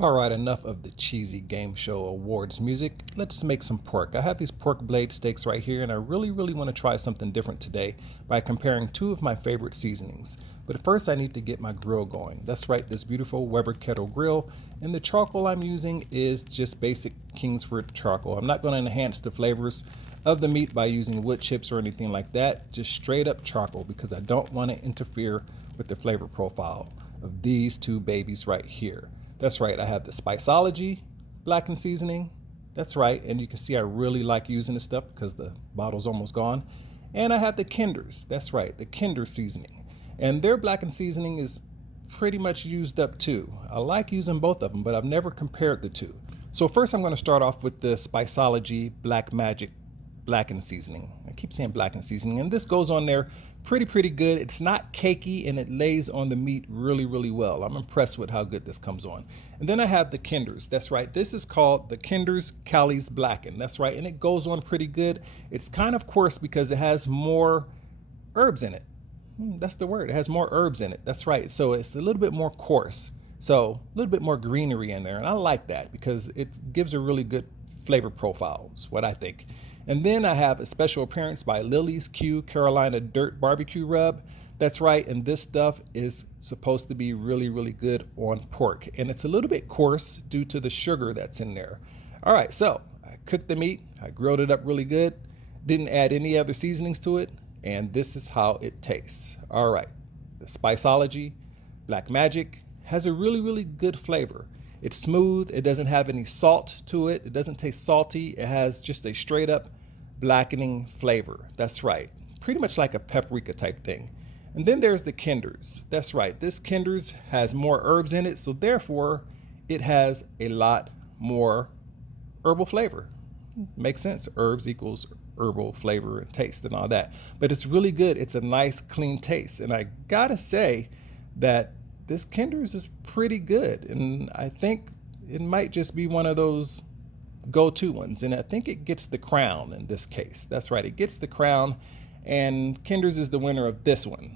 All right, enough of the cheesy game show awards music. Let's make some pork. I have these pork blade steaks right here, and I really want to try something different today by comparing two of my favorite seasonings. But first, I need to get my grill going. That's right, this beautiful Weber Kettle Grill. And the charcoal I'm using is just basic Kingsford charcoal. I'm not going to enhance the flavors of the meat by using wood chips or anything like that. Just straight up charcoal because I don't want to interfere with the flavor profile of these two babies right here. That's right, I have the Spicelology blackened seasoning. That's right, and you can see I really like using this stuff because the bottle's almost gone. And I have the Kinders. That's right, the Kinder seasoning. And their blackened seasoning is pretty much used up too. I like using both of them, but I've never compared the two. So first I'm going to start off with the Spicelology Black Magic blackened seasoning. I keep saying blackened seasoning, and this goes on there pretty good. It's not cakey and it lays on the meat really well. I'm impressed with how good this comes on. And then I have the Kinders. That's right, this is called the Kinders Cali's Blackened. That's right, and it goes on pretty good. It's kind of coarse because it has more herbs in it. That's the word, it has more herbs in it. That's right, so it's a little bit more coarse, so a little bit more greenery in there, and I like that because it gives a really good flavor profile, is what I think. And then I have a special appearance by Lillie's Q Carolina Dirt Barbecue Rub. That's right, and this stuff is supposed to be really good on pork. And it's a little bit coarse due to the sugar that's in there. All right, so I cooked the meat, I grilled it up really good, didn't add any other seasonings to it, and this is how it tastes. All right, the Spicelology Black Magic has a really good flavor. It's smooth, it doesn't have any salt to it, it doesn't taste salty, it has just a straight up blackening flavor. That's right, pretty much like a paprika type thing. And then there's the Kinders. That's right, this Kinders has more herbs in it, so therefore it has a lot more herbal flavor. Makes sense, herbs equals herbal flavor and taste and all that. But it's really good, it's a nice clean taste. And I gotta say that this Kinders is pretty good, and I think it might just be one of those go-to ones, and I think it gets the crown in this case. That's right, it gets the crown, and Kinders is the winner of this one.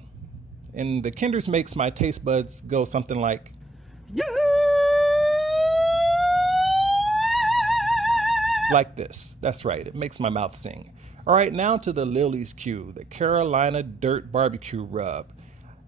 And the Kinders makes my taste buds go something like, yeah, like this. That's right, it makes my mouth sing. All right, now to the Lillie's Q, the Carolina Dirt Barbecue Rub.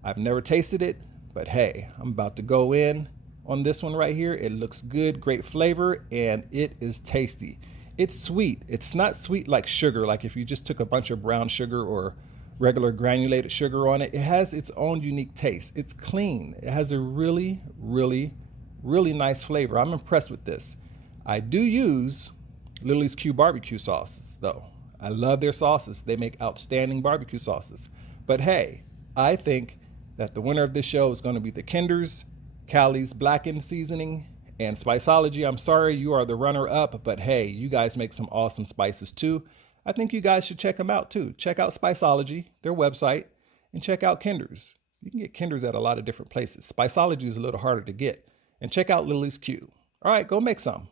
I've never tasted it, but hey, I'm about to go in on this one right here. It looks good, great flavor, and it is tasty. It's sweet. It's not sweet like sugar, like if you just took a bunch of brown sugar or regular granulated sugar on it. It has its own unique taste. It's clean. It has a really nice flavor. I'm impressed with this. I do use Lillie's Q barbecue sauces though. I love their sauces. They make outstanding barbecue sauces. But hey, I think that the winner of this show is going to be the Kinders Cali's Blackened seasoning, and Spicelology, I'm sorry, you are the runner-up, but hey, you guys make some awesome spices too. I think you guys should check them out too. Check out Spicelology, their website, and check out Kinders. You can get Kinders at a lot of different places. Spicelology is a little harder to get. And check out Lillie's Q. All right, go make some.